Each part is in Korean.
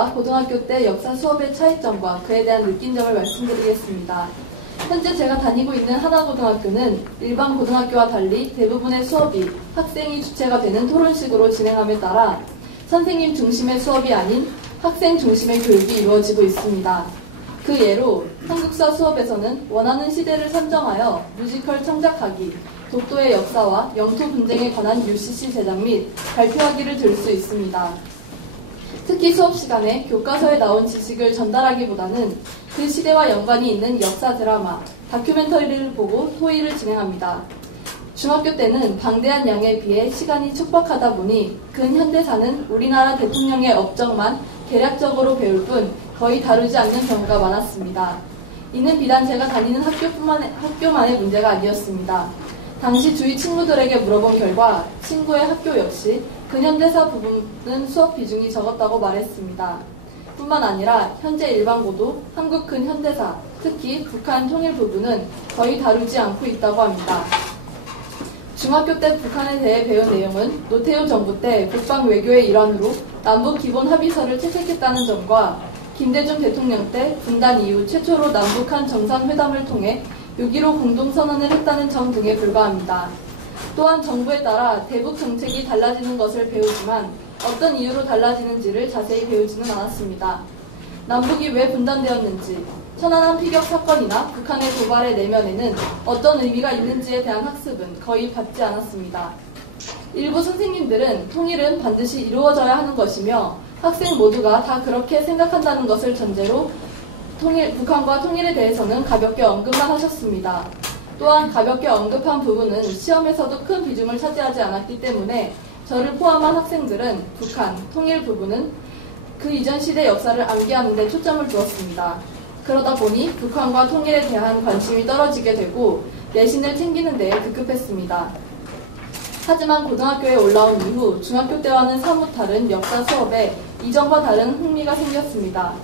때와 고등학교 때 역사 수업의 차이점과 그에 대한 느낀 점을 말씀드리겠습니다. 현재 제가 다니고 있는 하나고등학교는 일반 고등학교와 달리 대부분의 수업이 학생이 주체가 되는 토론식으로 진행함에 따라 선생님 중심의 수업이 아닌 학생 중심의 교육이 이루어지고 있습니다. 그 예로 한국사 수업에서는 원하는 시대를 선정하여 뮤지컬 창작하기, 독도의 역사와 영토 분쟁에 관한 UCC 제작 및 발표하기를 들을 수 있습니다. 특히 수업 시간에 교과서에 나온 지식을 전달하기보다는 그 시대와 연관이 있는 역사 드라마, 다큐멘터리를 보고 토의를 진행합니다. 중학교 때는 방대한 양에 비해 시간이 촉박하다 보니 근현대사는 우리나라 대통령의 업적만 개략적으로 배울 뿐 거의 다루지 않는 경우가 많았습니다. 이는 비단 제가 다니는 학교만의 문제가 아니었습니다. 당시 주위 친구들에게 물어본 결과 친구의 학교 역시 근현대사 부분은 수업 비중이 적었다고 말했습니다. 뿐만 아니라 현재 일반고도 한국 근현대사, 특히 북한 통일 부분은 거의 다루지 않고 있다고 합니다. 중학교 때 북한에 대해 배운 내용은 노태우 정부 때 북방 외교의 일환으로 남북 기본 합의서를 채택했다는 점과 김대중 대통령 때 분단 이후 최초로 남북한 정상회담을 통해 6.15 공동선언을 했다는 점 등에 불과합니다. 또한 정부에 따라 대북 정책이 달라지는 것을 배우지만 어떤 이유로 달라지는지를 자세히 배우지는 않았습니다. 남북이 왜 분단되었는지, 천안함 피격 사건이나 북한의 도발의 내면에는 어떤 의미가 있는지에 대한 학습은 거의 받지 않았습니다. 일부 선생님들은 통일은 반드시 이루어져야 하는 것이며 학생 모두가 다 그렇게 생각한다는 것을 전제로 북한과 통일에 대해서는 가볍게 언급만 하셨습니다. 또한 가볍게 언급한 부분은 시험에서도 큰 비중을 차지하지 않았기 때문에 저를 포함한 학생들은 북한, 통일 부분은 그 이전 시대 역사를 암기하는 데 초점을 두었습니다. 그러다 보니 북한과 통일에 대한 관심이 떨어지게 되고 내신을 챙기는 데에 급급했습니다. 하지만 고등학교에 올라온 이후 중학교 때와는 사뭇 다른 역사 수업에 이전과 다른 흥미가 생겼습니다.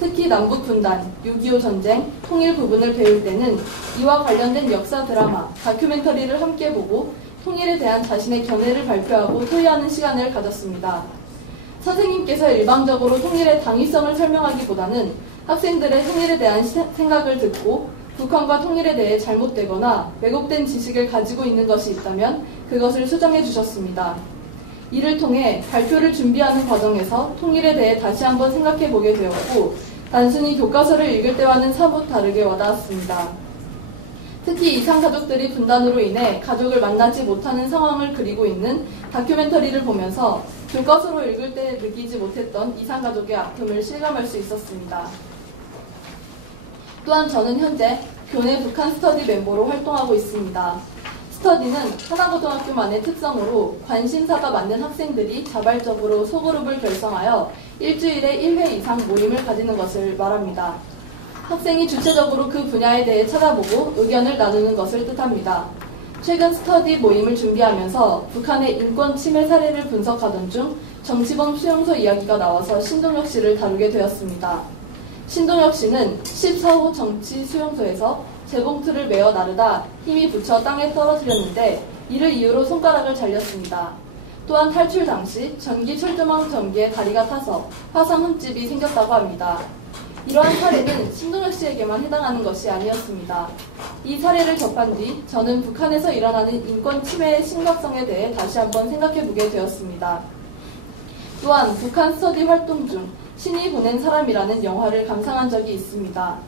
특히 남북 분단, 6.25 전쟁, 통일 부분을 배울 때는 이와 관련된 역사 드라마, 다큐멘터리를 함께 보고 통일에 대한 자신의 견해를 발표하고 토의하는 시간을 가졌습니다. 선생님께서 일방적으로 통일의 당위성을 설명하기보다는 학생들의 통일에 대한 생각을 듣고 북한과 통일에 대해 잘못되거나 왜곡된 지식을 가지고 있는 것이 있다면 그것을 수정해 주셨습니다. 이를 통해 발표를 준비하는 과정에서 통일에 대해 다시 한번 생각해 보게 되었고 단순히 교과서를 읽을 때와는 사뭇 다르게 와닿았습니다. 특히 이산가족들이 분단으로 인해 가족을 만나지 못하는 상황을 그리고 있는 다큐멘터리를 보면서 교과서로 읽을 때 느끼지 못했던 이산가족의 아픔을 실감할 수 있었습니다. 또한 저는 현재 교내 북한 스터디 멤버로 활동하고 있습니다. 스터디는 하나고등학교만의 특성으로 관심사가 맞는 학생들이 자발적으로 소그룹을 결성하여 일주일에 1회 이상 모임을 가지는 것을 말합니다. 학생이 주체적으로 그 분야에 대해 찾아보고 의견을 나누는 것을 뜻합니다. 최근 스터디 모임을 준비하면서 북한의 인권 침해 사례를 분석하던 중 정치범 수용소 이야기가 나와서 신동혁 씨를 다루게 되었습니다. 신동혁 씨는 14호 정치 수용소에서 재봉틀을 메어 나르다 힘이 붙여 땅에 떨어뜨렸는데 이를 이유로 손가락을 잘렸습니다. 또한 탈출 당시 전기 철조망 전기에 다리가 타서 화상 흠집이 생겼다고 합니다. 이러한 사례는 신동혁 씨에게만 해당하는 것이 아니었습니다. 이 사례를 접한 뒤 저는 북한에서 일어나는 인권 침해의 심각성에 대해 다시 한번 생각해보게 되었습니다. 또한 북한 스터디 활동 중 신이 보낸 사람이라는 영화를 감상한 적이 있습니다.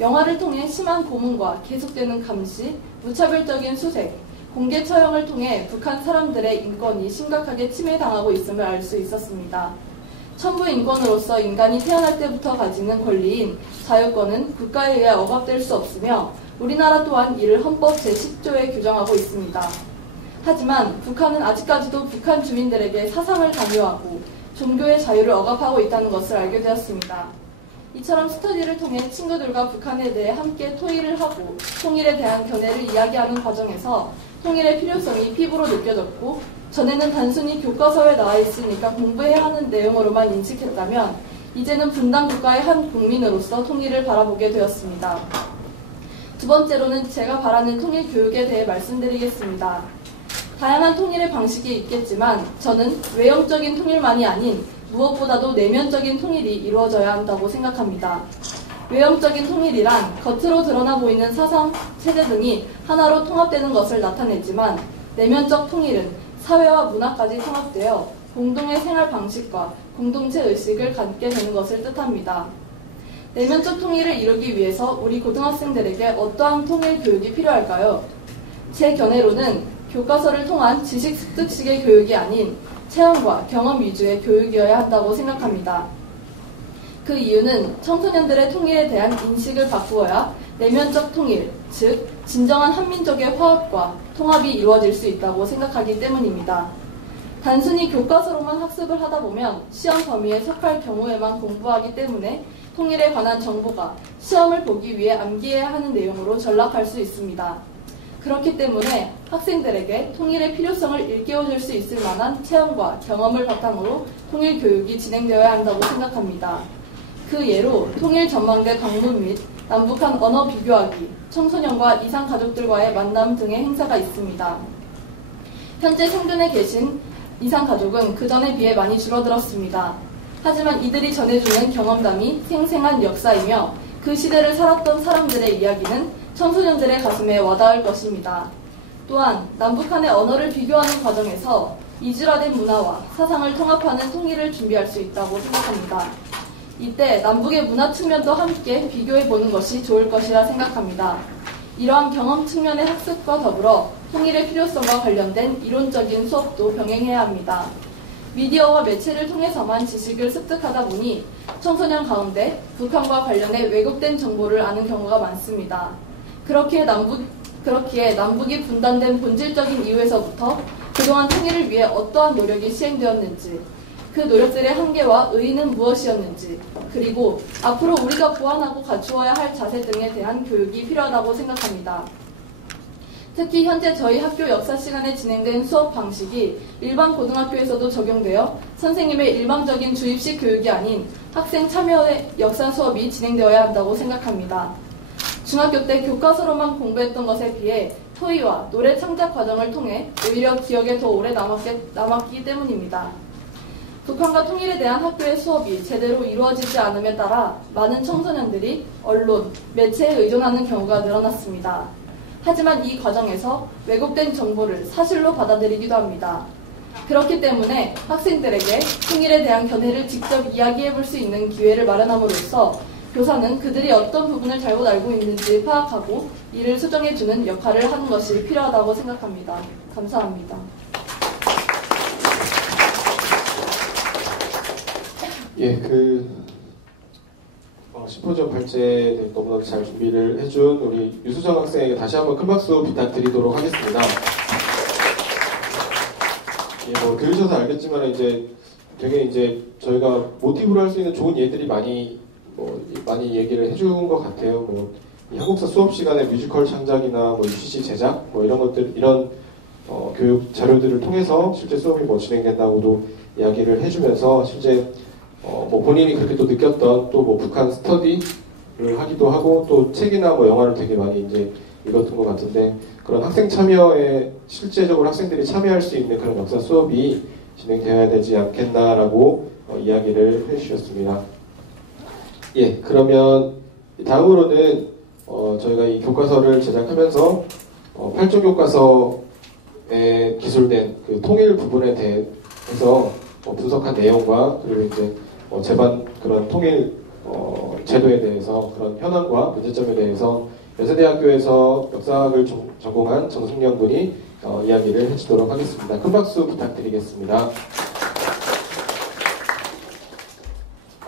영화를 통해 심한 고문과 계속되는 감시, 무차별적인 수색, 공개 처형을 통해 북한 사람들의 인권이 심각하게 침해당하고 있음을 알 수 있었습니다. 천부 인권으로서 인간이 태어날 때부터 가지는 권리인 자유권은 국가에 의해 억압될 수 없으며 우리나라 또한 이를 헌법 제10조에 규정하고 있습니다. 하지만 북한은 아직까지도 북한 주민들에게 사상을 강요하고 종교의 자유를 억압하고 있다는 것을 알게 되었습니다. 이처럼 스터디를 통해 친구들과 북한에 대해 함께 토의를 하고 통일에 대한 견해를 이야기하는 과정에서 통일의 필요성이 피부로 느껴졌고 전에는 단순히 교과서에 나와 있으니까 공부해야 하는 내용으로만 인식했다면 이제는 분단 국가의 한 국민으로서 통일을 바라보게 되었습니다. 두 번째로는 제가 바라는 통일 교육에 대해 말씀드리겠습니다. 다양한 통일의 방식이 있겠지만 저는 외형적인 통일만이 아닌 무엇보다도 내면적인 통일이 이루어져야 한다고 생각합니다. 외형적인 통일이란 겉으로 드러나 보이는 사상, 체제 등이 하나로 통합되는 것을 나타내지만 내면적 통일은 사회와 문화까지 통합되어 공동의 생활 방식과 공동체 의식을 갖게 되는 것을 뜻합니다. 내면적 통일을 이루기 위해서 우리 고등학생들에게 어떠한 통일 교육이 필요할까요? 제 견해로는 교과서를 통한 지식 습득식의 교육이 아닌 체험과 경험 위주의 교육이어야 한다고 생각합니다. 그 이유는 청소년들의 통일에 대한 인식을 바꾸어야 내면적 통일, 즉 진정한 한민족의 화합과 통합이 이루어질 수 있다고 생각하기 때문입니다. 단순히 교과서로만 학습을 하다 보면 시험 범위에 속할 경우에만 공부하기 때문에 통일에 관한 정보가 시험을 보기 위해 암기해야 하는 내용으로 전락할 수 있습니다. 그렇기 때문에 학생들에게 통일의 필요성을 일깨워줄 수 있을 만한 체험과 경험을 바탕으로 통일 교육이 진행되어야 한다고 생각합니다. 그 예로 통일 전망대 방문 및 남북한 언어 비교하기, 청소년과 이상 가족들과의 만남 등의 행사가 있습니다. 현재 생존에 계신 이상 가족은 그전에 비해 많이 줄어들었습니다. 하지만 이들이 전해주는 경험담이 생생한 역사이며 그 시대를 살았던 사람들의 이야기는 청소년들의 가슴에 와닿을 것입니다. 또한 남북한의 언어를 비교하는 과정에서 이질화된 문화와 사상을 통합하는 통일을 준비할 수 있다고 생각합니다. 이때 남북의 문화 측면도 함께 비교해보는 것이 좋을 것이라 생각합니다. 이러한 경험 측면의 학습과 더불어 통일의 필요성과 관련된 이론적인 수업도 병행해야 합니다. 미디어와 매체를 통해서만 지식을 습득하다 보니 청소년 가운데 북한과 관련해 왜곡된 정보를 아는 경우가 많습니다. 그렇기에 남북이 분단된 본질적인 이유에서부터 그동안 통일을 위해 어떠한 노력이 시행되었는지, 그 노력들의 한계와 의의는 무엇이었는지, 그리고 앞으로 우리가 보완하고 갖추어야 할 자세 등에 대한 교육이 필요하다고 생각합니다. 특히 현재 저희 학교 역사 시간에 진행된 수업 방식이 일반 고등학교에서도 적용되어 선생님의 일방적인 주입식 교육이 아닌 학생 참여의 역사 수업이 진행되어야 한다고 생각합니다. 중학교 때 교과서로만 공부했던 것에 비해 토의와 노래 창작 과정을 통해 오히려 기억에 더 오래 남았기 때문입니다. 북한과 통일에 대한 학교의 수업이 제대로 이루어지지 않음에 따라 많은 청소년들이 언론, 매체에 의존하는 경우가 늘어났습니다. 하지만 이 과정에서 왜곡된 정보를 사실로 받아들이기도 합니다. 그렇기 때문에 학생들에게 통일에 대한 견해를 직접 이야기해 볼 수 있는 기회를 마련함으로써 교사는 그들이 어떤 부분을 잘못 알고 있는지 파악하고 이를 수정해주는 역할을 하는 것이 필요하다고 생각합니다. 감사합니다. 예, 심포지엄 발제를 너무나 잘 준비를 해준 우리 유수정 학생에게 다시 한번 큰 박수 부탁드리도록 하겠습니다. 예, 들으셔서 알겠지만 되게 저희가 모티브로 할 수 있는 좋은 예들이 많이 얘기를 해준 것 같아요. 이 한국사 수업 시간에 뮤지컬 창작이나 UCC 제작 이런 것들, 이런 교육 자료들을 통해서 실제 수업이 진행된다고도 이야기를 해주면서 실제 본인이 그렇게 또 느꼈던 또 북한 스터디를 하기도 하고 또 책이나 영화를 되게 많이 읽었던 것 같은데, 그런 학생 참여에 실제적으로 학생들이 참여할 수 있는 그런 역사 수업이 진행되어야 되지 않겠나라고 이야기를 해주셨습니다. 예, 그러면 다음으로는 저희가 이 교과서를 제작하면서 8종 교과서에 기술된 그 통일 부분에 대해서 분석한 내용과 그리고 제반 그런 통일 제도에 대해서 그런 현황과 문제점에 대해서 연세대학교에서 역사학을 전공한 정승영 군이 이야기를 해주도록 하겠습니다. 큰 박수 부탁드리겠습니다.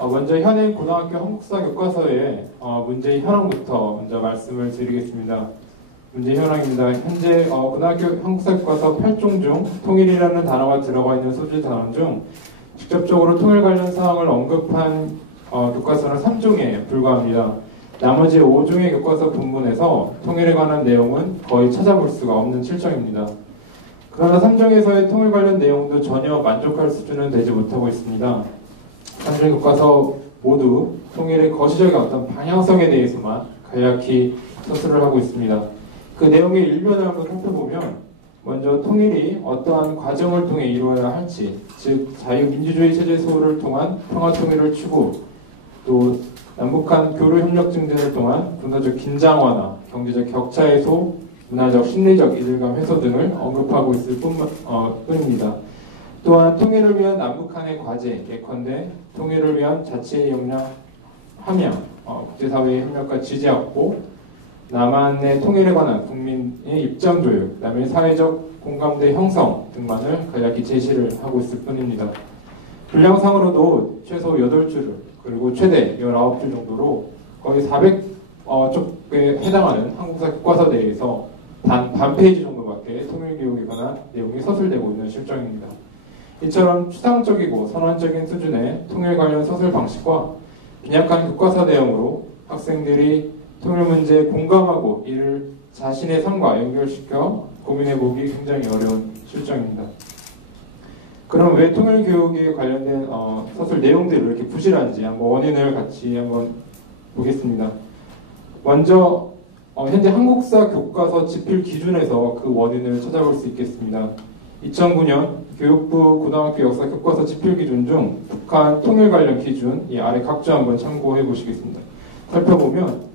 먼저 현행 고등학교 한국사 교과서의 문제의 현황부터 먼저 말씀을 드리겠습니다. 문제 현황입니다. 현재 고등학교 한국사 교과서 8종 중 통일이라는 단어가 들어가 있는 소재 단원 중 직접적으로 통일 관련 사항을 언급한 교과서는 3종에 불과합니다. 나머지 5종의 교과서 본문에서 통일에 관한 내용은 거의 찾아볼 수가 없는 실정입니다. 그러나 3종에서의 통일 관련 내용도 전혀 만족할 수준은 되지 못하고 있습니다. 3종 교과서 모두 통일의 거시적인 어떤 방향성에 대해서만 간략히 서술을 하고 있습니다. 그 내용의 일면을 한번 살펴보면 먼저 통일이 어떠한 과정을 통해 이루어야 할지, 즉 자유민주주의 체제 소호를 통한 평화통일을 추구, 또 남북한 교류 협력 증진을 통한 군사적 긴장 완화, 경제적 격차 해소, 문화적 심리적 이질감 해소 등을 언급하고 있을 뿐입니다. 또한 통일을 위한 남북한의 과제, 예컨대 통일을 위한 자치의 역량 함양, 국제사회의 협력과 지지 확보, 남한의 통일에 관한 국민의 입장 조율, 그다음에 사회적 공감대 형성 등만을 간략히 제시를 하고 있을 뿐입니다. 분량상으로도 최소 8줄 그리고 최대 19줄 정도로 거의 400쪽에 해당하는 한국사 교과서 내에서 단 반 페이지 정도밖에 통일교육에 관한 내용이 서술되고 있는 실정입니다. 이처럼 추상적이고 선언적인 수준의 통일 관련 서술 방식과 빈약한 교과서 내용으로 학생들이 통일 문제에 공감하고 이를 자신의 삶과 연결시켜 고민해보기 굉장히 어려운 실정입니다. 그럼 왜 통일 교육에 관련된 서술 내용들이 이렇게 부실한지 한번 원인을 같이 한번 보겠습니다. 먼저 현재 한국사 교과서 집필 기준에서 그 원인을 찾아볼 수 있겠습니다. 2009년 교육부 고등학교 역사 교과서 집필 기준 중 북한 통일 관련 기준, 이 아래 각주 한번 참고해 보시겠습니다. 살펴보면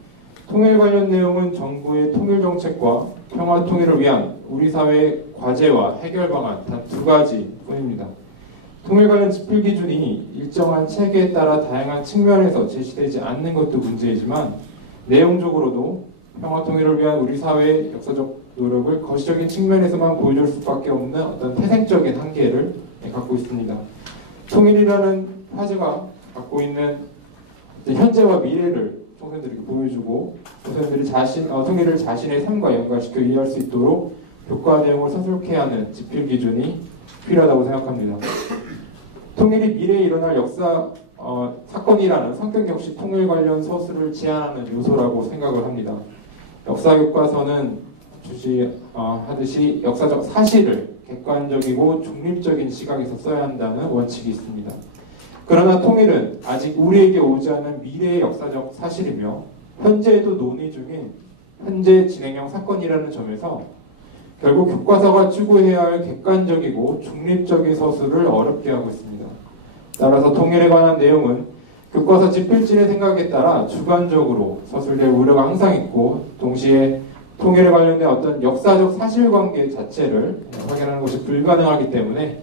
통일 관련 내용은 정부의 통일 정책과 평화 통일을 위한 우리 사회의 과제와 해결 방안 단 2가지 뿐입니다. 통일 관련 집필 기준이 일정한 체계에 따라 다양한 측면에서 제시되지 않는 것도 문제이지만 내용적으로도 평화 통일을 위한 우리 사회의 역사적 노력을 거시적인 측면에서만 보여줄 수밖에 없는 어떤 태생적인 한계를 갖고 있습니다. 통일이라는 화제가 갖고 있는 현재와 미래를 청소년들에게 보여주고 청소년들이 통일을 자신의 삶과 연관시켜 이해할 수 있도록 교과 내용을 서술케 하는 집필 기준이 필요하다고 생각합니다. 통일이 미래에 일어날 역사 사건이라는 성격 역시 통일 관련 서술을 제한하는 요소라고 생각을 합니다. 역사 교과서는 주시하듯이 역사적 사실을 객관적이고 중립적인 시각에서 써야 한다는 원칙이 있습니다. 그러나 통일은 아직 우리에게 오지 않은 미래의 역사적 사실이며 현재에도 논의 중인 현재 진행형 사건이라는 점에서 결국 교과서가 추구해야 할 객관적이고 중립적인 서술을 어렵게 하고 있습니다. 따라서 통일에 관한 내용은 교과서 집필진의 생각에 따라 주관적으로 서술될 우려가 항상 있고 동시에 통일에 관련된 어떤 역사적 사실관계 자체를 확인하는 것이 불가능하기 때문에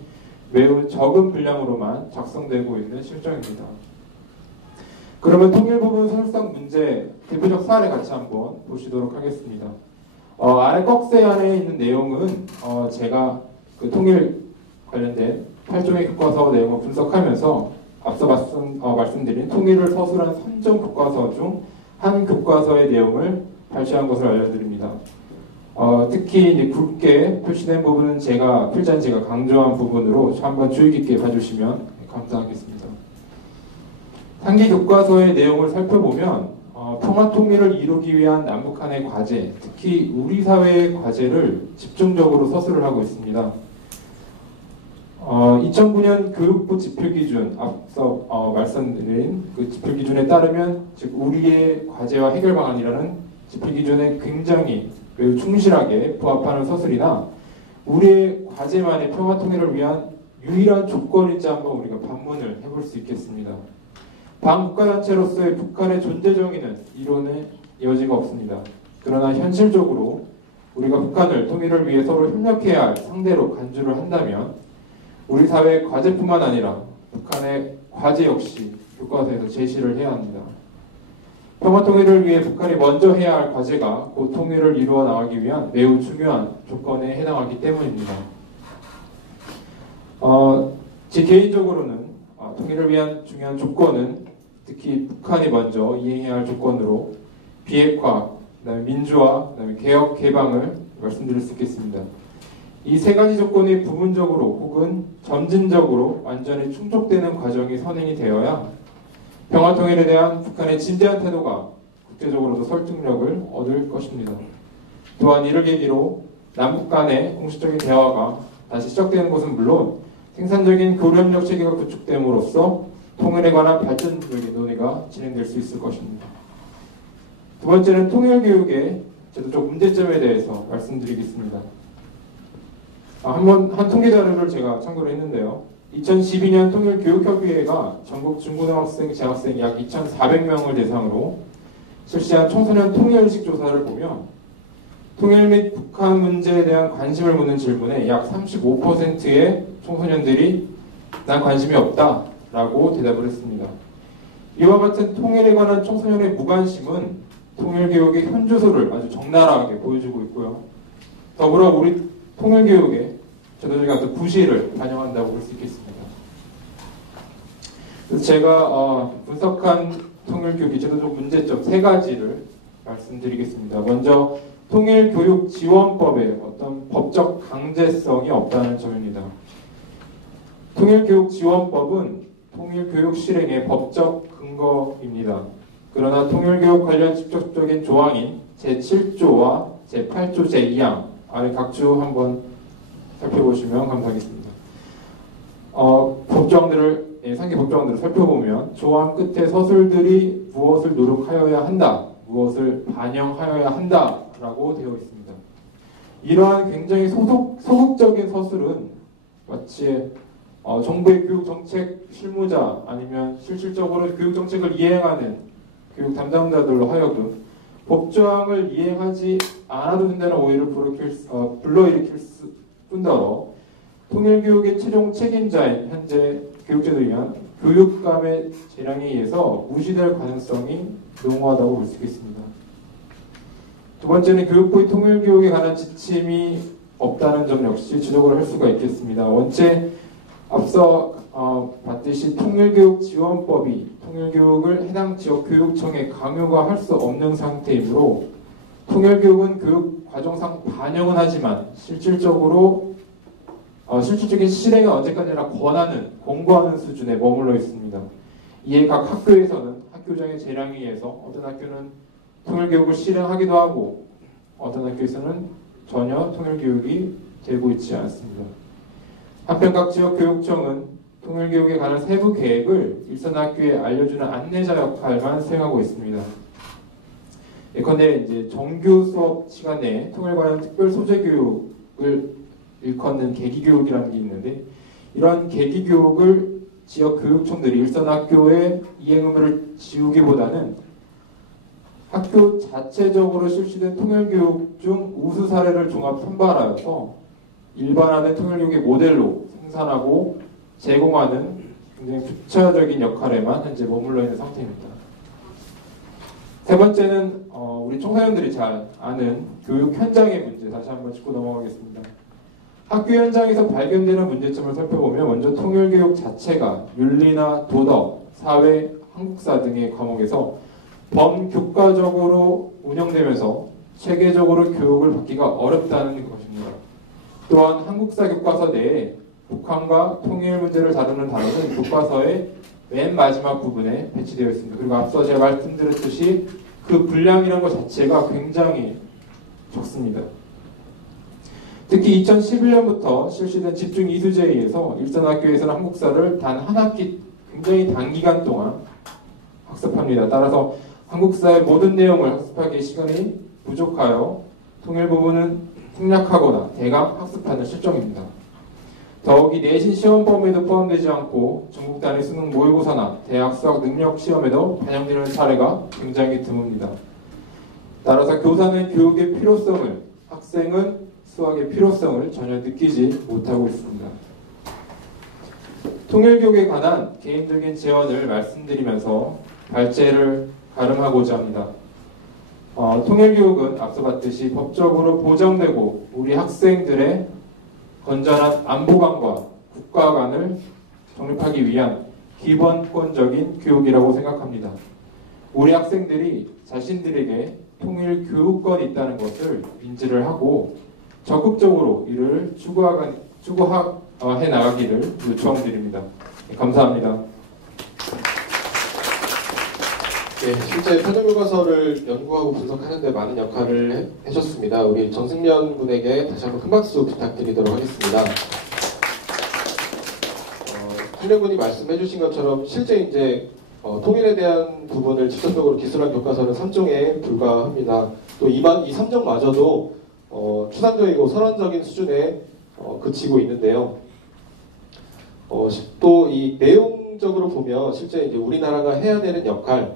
매우 적은 분량으로만 작성되고 있는 실정입니다. 그러면 통일 부분 서술상 문제 대표적 사례 같이 한번 보시도록 하겠습니다. 아래 꺽쇠 안에 있는 내용은 제가 그 통일 관련된 8종의 교과서 내용을 분석하면서 앞서 말씀드린 통일을 서술한 선정 교과서 중 한 교과서의 내용을 발췌한 것을 알려드립니다. 특히 이제 굵게 표시된 부분은 제가 필자지가 강조한 부분으로 한번 주의 깊게 봐주시면 감사하겠습니다. 상기 교과서의 내용을 살펴보면 평화 통일을 이루기 위한 남북한의 과제, 특히 우리 사회의 과제를 집중적으로 서술을 하고 있습니다. 2009년 교육부 집필기준, 앞서 말씀드린 그 집필기준에 따르면 즉 우리의 과제와 해결 방안이라는 집필기준에 굉장히 매우 충실하게 부합하는 서술이나 우리의 과제만의 평화 통일을 위한 유일한 조건인지 한번 우리가 반문을 해볼 수 있겠습니다. 반국가단체로서의 북한의 존재 정의는 이론의 여지가 없습니다. 그러나 현실적으로 우리가 북한을 통일을 위해 서로 협력해야 할 상대로 간주를 한다면 우리 사회의 과제뿐만 아니라 북한의 과제 역시 교과서에서 제시를 해야 합니다. 평화 통일을 위해 북한이 먼저 해야 할 과제가 곧 통일을 이루어 나가기 위한 매우 중요한 조건에 해당하기 때문입니다. 제 개인적으로는 통일을 위한 중요한 조건은 특히 북한이 먼저 이행해야 할 조건으로 비핵화, 그다음에 민주화, 그다음에 개혁, 개방을 말씀드릴 수 있겠습니다. 이 3가지 조건이 부분적으로 혹은 점진적으로 완전히 충족되는 과정이 선행이 되어야 평화 통일에 대한 북한의 진지한 태도가 국제적으로도 설득력을 얻을 것입니다. 또한 이를 계기로 남북 간의 공식적인 대화가 다시 시작되는 것은 물론 생산적인 교류협력 체계가 구축됨으로써 통일에 관한 발전적인 논의가 진행될 수 있을 것입니다. 두 번째는 통일교육의 제도적 문제점에 대해서 말씀드리겠습니다. 한 통계 자료를 제가 참고를 했는데요. 2012년 통일교육협의회가 전국 중고등학생, 재학생 약 2,400명을 대상으로 실시한 청소년 통일의식 조사를 보면 통일 및 북한 문제에 대한 관심을 묻는 질문에 약 35%의 청소년들이 난 관심이 없다 라고 대답을 했습니다. 이와 같은 통일에 관한 청소년의 무관심은 통일교육의 현주소를 아주 적나라하게 보여주고 있고요. 더불어 우리 통일교육의 제도적인 어떤 부실을 반영한다고 볼 수 있겠습니다. 그래서 제가 분석한 통일교육의 제도적 문제점 3가지를 말씀드리겠습니다. 먼저 통일교육지원법에 어떤 법적 강제성이 없다는 점입니다. 통일교육지원법은 통일교육 실행의 법적 근거입니다. 그러나 통일교육 관련 직접적인 조항인 제7조와 제8조 제2항 아래 각주 한번 살펴보시면 감사하겠습니다. 상기 법조항들을 살펴보면 조항 끝에 서술들이 무엇을 노력하여야 한다, 무엇을 반영하여야 한다 라고 되어 있습니다. 이러한 굉장히 소극적인 서술은 마치 정부의 교육정책 실무자 아니면 실질적으로 교육정책을 이행하는 교육 담당자들로 하여금 법조항을 이행하지 않아도 된다는 오해를 불러일으킬 뿐더러 통일교육의 최종 책임자인 현재 교육제도에 의한 교육감의 재량에 의해서 무시될 가능성이 농후하다고 볼 수 있겠습니다. 두 번째는 교육부의 통일교육에 관한 지침이 없다는 점 역시 지적을 할 수가 있겠습니다. 원체 앞서 봤듯이 통일교육지원법이 통일교육을 해당 지역 교육청에 강요가 할 수 없는 상태이므로 통일교육은 교육 과정상 반영은 하지만 실질적인 실행은 언제까지나 권하는, 공고하는 수준에 머물러 있습니다. 이에 각 학교에서는 학교장의 재량에 의해서 어떤 학교는 통일교육을 실행하기도 하고 어떤 학교에서는 전혀 통일교육이 되고 있지 않습니다. 한편 각 지역 교육청은 통일교육에 관한 세부 계획을 일선 학교에 알려주는 안내자 역할만 수행하고 있습니다. 예컨대 이제 정규 수업 시간 내에 통일 관련 특별 소재 교육을 일컫는 계기교육이라는 게 있는데 이러한 계기교육을 지역 교육청들이 일선 학교에 이행 의무를 지우기보다는 학교 자체적으로 실시된 통일교육 중 우수 사례를 종합 선발하여서 일반화된 통일교육의 모델로 생산하고 제공하는 굉장히 부차적인 역할에만 현재 머물러 있는 상태입니다. 세 번째는 우리 청소년들이 잘 아는 교육 현장의 문제 다시 한번 짚고 넘어가겠습니다. 학교 현장에서 발견되는 문제점을 살펴보면 먼저 통일교육 자체가 윤리나 도덕, 사회, 한국사 등의 과목에서 범교과적으로 운영되면서 체계적으로 교육을 받기가 어렵다는 것입니다. 또한 한국사 교과서 내에 북한과 통일 문제를 다루는 단어는 교과서의 맨 마지막 부분에 배치되어 있습니다. 그리고 앞서 제가 말씀드렸듯이 그 분량이라는 것 자체가 굉장히 적습니다. 특히 2011년부터 실시된 집중 이수제에 의해서 일선 학교에서는 한국사를 단 한 학기 굉장히 단기간 동안 학습합니다. 따라서 한국사의 모든 내용을 학습하기에 시간이 부족하여 통일 부분은 생략하거나 대강 학습하는 실정입니다. 더욱이 내신 시험 범위에도 포함되지 않고 전국 단위 수능 모의고사나 대학 수학 능력 시험에도 반영되는 사례가 굉장히 드뭅니다. 따라서 교사는 교육의 필요성을, 학생은 수학의 필요성을 전혀 느끼지 못하고 있습니다. 통일교육에 관한 개인적인 제언을 말씀드리면서 발제를 가름하고자 합니다. 통일교육은 앞서 봤듯이 법적으로 보장되고 우리 학생들의 건전한 안보관과 국가관을 정립하기 위한 기본권적인 교육이라고 생각합니다. 우리 학생들이 자신들에게 통일교육권이 있다는 것을 인지를 하고 적극적으로 이를 추구해 나가기를 요청드립니다. 감사합니다. 네, 실제 표준교과서를 연구하고 분석하는 데 많은 역할을 해줬습니다. 우리 정승면 군에게 다시 한번 큰 박수 부탁드리도록 하겠습니다. 승면 군이 말씀해 주신 것처럼 실제 이제 통일에 대한 부분을 직접적으로 기술한 교과서는 3종에 불과합니다. 또 이 3종마저도 추상적이고 선언적인 수준의 그치고 있는데요. 또 이 내용적으로 보면 실제 이제 우리나라가 해야 되는 역할에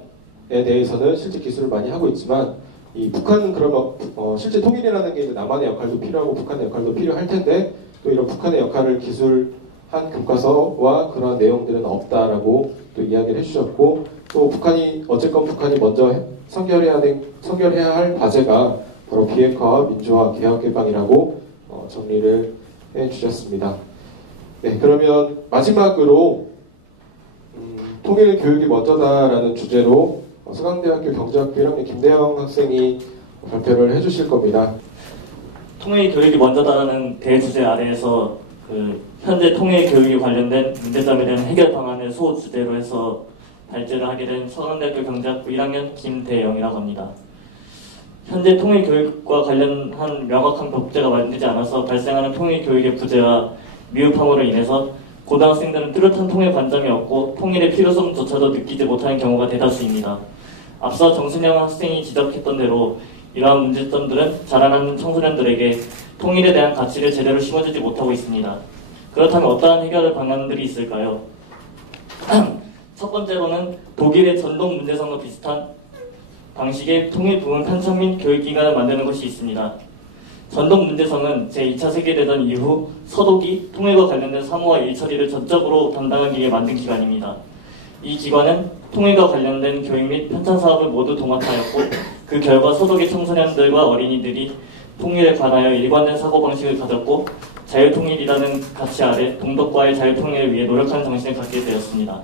대해서는 실제 기술을 많이 하고 있지만 이 북한은 그러면 실제 통일이라는 게 이제 남한의 역할도 필요하고 북한의 역할도 필요할 텐데 또 이런 북한의 역할을 기술한 교과서와 그런 내용들은 없다라고 또 이야기를 해주셨고 또 어쨌건 북한이 먼저 선결해야 할 과제가 바로 비핵화와 민주화, 개혁개방이라고 정리를 해주셨습니다. 네, 그러면 마지막으로 통일 교육이 먼저다라는 주제로 서강대학교 경제학부 1학년 김대영 학생이 발표를 해주실 겁니다. 통일 교육이 먼저다라는 대주제 아래에서 현재 통일 교육에 관련된 문제점에 대한 해결 방안을 소주제로 해서 발제를 하게 된 서강대학교 경제학부 1학년 김대영이라고 합니다. 현재 통일 교육과 관련한 명확한 법제가 만들지 않아서 발생하는 통일 교육의 부재와 미흡함으로 인해서 고등학생들은 뚜렷한 통일 관점이 없고 통일의 필요성조차도 느끼지 못하는 경우가 대다수입니다. 앞서 정순영 학생이 지적했던 대로 이러한 문제점들은 자라나는 청소년들에게 통일에 대한 가치를 제대로 심어주지 못하고 있습니다. 그렇다면 어떠한 해결 방안들이 있을까요? 첫 번째로는 독일의 전동 문제성과 비슷한 방식의 통일 부문 편찬 및 교육기관을 만드는 것이 있습니다. 전동 문제성은 제2차 세계대전 이후 서독이 통일과 관련된 사무와 일처리를 전적으로 담당하기 위해 만든 기관입니다. 이 기관은 통일과 관련된 교육 및 편찬 사업을 모두 통합하였고 그 결과 서독의 청소년들과 어린이들이 통일에 관하여 일관된 사고방식을 가졌고 자유통일이라는 가치 아래 동독과의 자유통일을 위해 노력하는 정신을 갖게 되었습니다.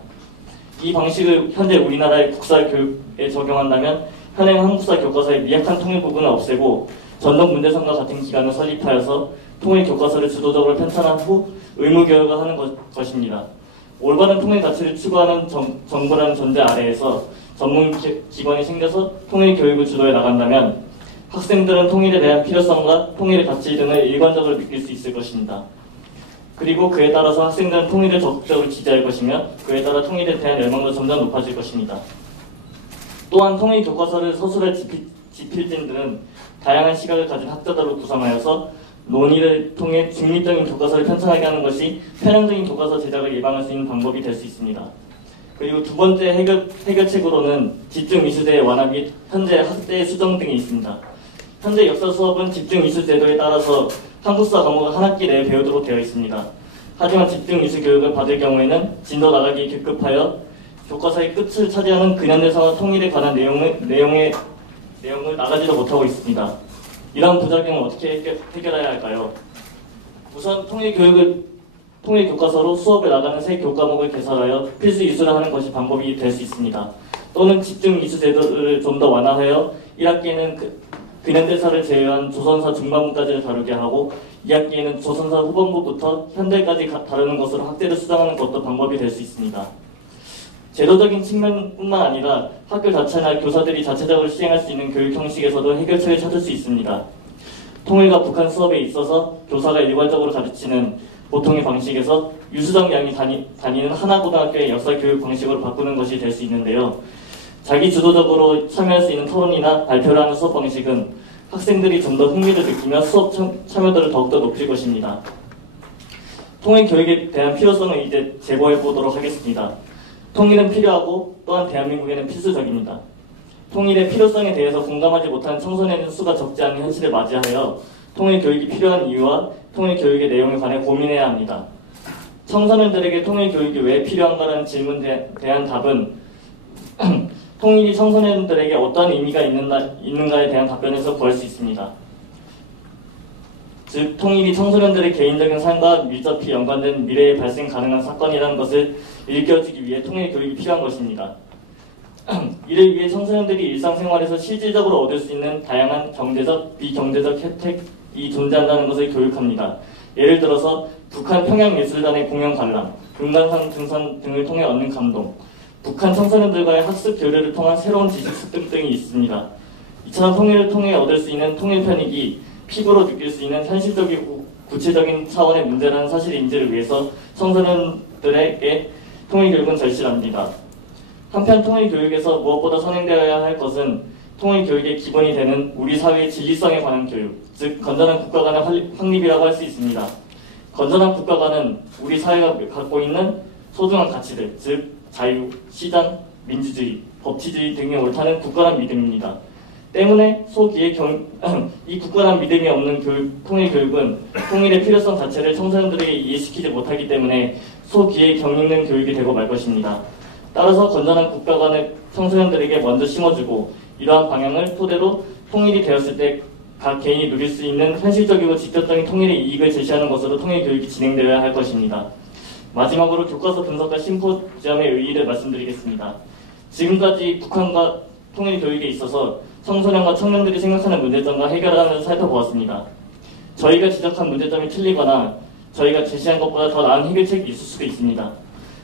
이 방식을 현재 우리나라의 국사교육에 적용한다면 현행 한국사 교과서의 미약한 통일 부분을 없애고 전동 문제성과 같은 기관을 설립하여서 통일 교과서를 주도적으로 편찬한 후 의무교육을 하는 것입니다. 올바른 통일 가치를 추구하는 정부라는 전제 아래에서 전문 기관이 생겨서 통일 교육을 주도해 나간다면 학생들은 통일에 대한 필요성과 통일의 가치 등을 일관적으로 느낄 수 있을 것입니다. 그리고 그에 따라서 학생들은 통일을 적극적으로 지지할 것이며 그에 따라 통일에 대한 열망도 점점 높아질 것입니다. 또한 통일 교과서를 서술할 집필진들은 다양한 시각을 가진 학자들로 구성하여서 논의를 통해 중립적인 교과서를 편찬하게 하는 것이 편향적인 교과서 제작을 예방할 수 있는 방법이 될 수 있습니다. 그리고 두 번째 해결책으로는 집중 이수제의 완화 및 현재 학대의 수정 등이 있습니다. 현재 역사 수업은 집중 이수 제도에 따라서 한국사 과목을 한 학기 내에 배우도록 되어 있습니다. 하지만 집중 이수 교육을 받을 경우에는 진도 나가기 급급하여 교과서의 끝을 차지하는 근현대사와 통일에 관한 내용을 나가지도 못하고 있습니다. 이러한 부작용을 어떻게 해결해야 할까요? 우선 통일 교과서로 수업에 나가는 새 교과목을 개설하여 필수 이수를 하는 것이 방법이 될 수 있습니다. 또는 집중 이수 제도를 좀 더 완화하여 1학기에는 근현대사를 제외한 조선사 중반부까지를 다루게 하고 2학기에는 조선사 후반부부터 현대까지 다루는 것으로 학제를 수정하는 것도 방법이 될 수 있습니다. 제도적인 측면뿐만 아니라 학교 자체나 교사들이 자체적으로 시행할 수 있는 교육 형식에서도 해결책을 찾을 수 있습니다. 통일과 북한 수업에 있어서 교사가 일관적으로 가르치는 보통의 방식에서 유수정 양이 다니는 하나고등학교의 역사교육 방식으로 바꾸는 것이 될 수 있는데요. 자기 주도적으로 참여할 수 있는 토론이나 발표를 하는 수업 방식은 학생들이 좀 더 흥미를 느끼며 수업 참여도를 더욱더 높일 것입니다. 통일 교육에 대한 필요성을 이제 제보해 보도록 하겠습니다. 통일은 필요하고 또한 대한민국에는 필수적입니다. 통일의 필요성에 대해서 공감하지 못하는 청소년 수가 적지 않은 현실을 맞이하여 통일 교육이 필요한 이유와 통일 교육의 내용에 관해 고민해야 합니다. 청소년들에게 통일 교육이 왜 필요한가라는 질문에 대한 답은 통일이 청소년들에게 어떠한 의미가 있는가에 대한 답변에서 구할 수 있습니다. 즉, 통일이 청소년들의 개인적인 삶과 밀접히 연관된 미래에 발생 가능한 사건이라는 것을 일깨워주기 위해 통일 교육이 필요한 것입니다. 이를 위해 청소년들이 일상생활에서 실질적으로 얻을 수 있는 다양한 경제적, 비경제적 혜택이 존재한다는 것을 교육합니다. 예를 들어서 북한 평양예술단의 공연 관람, 금강산 등산 등을 통해 얻는 감동, 북한 청소년들과의 학습 교류를 통한 새로운 지식 습득 등이 있습니다. 이처럼 통일을 통해 얻을 수 있는 통일 편익이 피부로 느낄 수 있는 현실적이고 구체적인 차원의 문제라는 사실 인지를 위해서 청소년들에게 통일교육은 절실합니다. 한편 통일교육에서 무엇보다 선행되어야 할 것은 통일교육의 기본이 되는 우리 사회의 진리성에 관한 교육, 즉 건전한 국가 간의 확립이라고 할 수 있습니다. 건전한 국가관은 우리 사회가 갖고 있는 소중한 가치들, 즉 자유, 시장, 민주주의, 법치주의 등이 옳다는 굳건한 믿음입니다. 때문에 이 굳건한 믿음이 없는 통일 교육은 통일의 필요성 자체를 청소년들에게 이해시키지 못하기 때문에 소기에 격있는 교육이 되고 말 것입니다. 따라서 건전한 국가관을 청소년들에게 먼저 심어주고 이러한 방향을 토대로 통일이 되었을 때 각 개인이 누릴 수 있는 현실적이고 직접적인 통일의 이익을 제시하는 것으로 통일 교육이 진행되어야 할 것입니다. 마지막으로 교과서 분석과 심포지엄의 의의를 말씀드리겠습니다. 지금까지 북한과 통일 교육에 있어서 청소년과 청년들이 생각하는 문제점과 해결안을 살펴보았습니다. 저희가 지적한 문제점이 틀리거나 저희가 제시한 것보다 더 나은 해결책이 있을 수도 있습니다.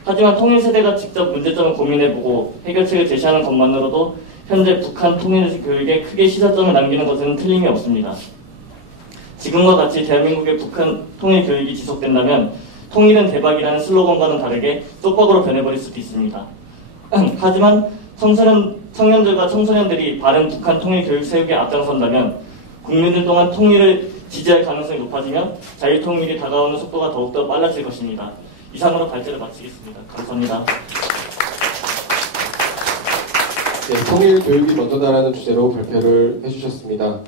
하지만 통일 세대가 직접 문제점을 고민해보고 해결책을 제시하는 것만으로도 현재 북한 통일 교육에 크게 시사점을 남기는 것은 틀림이 없습니다. 지금과 같이 대한민국의 북한 통일 교육이 지속된다면 통일은 대박이라는 슬로건과는 다르게 쪽박으로 변해버릴 수도 있습니다. 하지만 청년들과 청소년들이 바른 북한 통일 교육 세우기에 앞장선다면 국민들 동안 통일을 지지할 가능성이 높아지며 자유통일이 다가오는 속도가 더욱더 빨라질 것입니다. 이상으로 발제를 마치겠습니다. 감사합니다. 네, 통일 교육이 먼저다라는 주제로 발표를 해주셨습니다.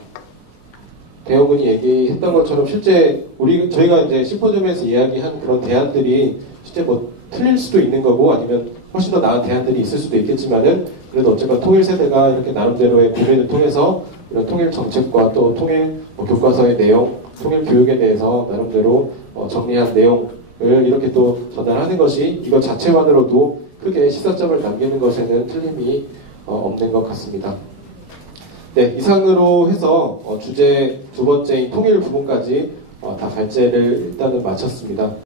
대형군이 얘기했던 것처럼 실제 저희가 이제 심포지엄에서 이야기한 그런 대안들이 실제 뭐 틀릴 수도 있는 거고 아니면 훨씬 더 나은 대안들이 있을 수도 있겠지만은 그래도 어쨌건 통일 세대가 이렇게 나름대로의 고민을 통해서 이런 통일 정책과 또 통일 교과서의 내용, 통일 교육에 대해서 나름대로 정리한 내용을 이렇게 또 전달하는 것이 이것 자체만으로도 크게 시사점을 남기는 것에는 틀림이 없는 것 같습니다. 네, 이상으로 해서 주제 두 번째인 통일 부분까지 다 발제를 일단은 마쳤습니다.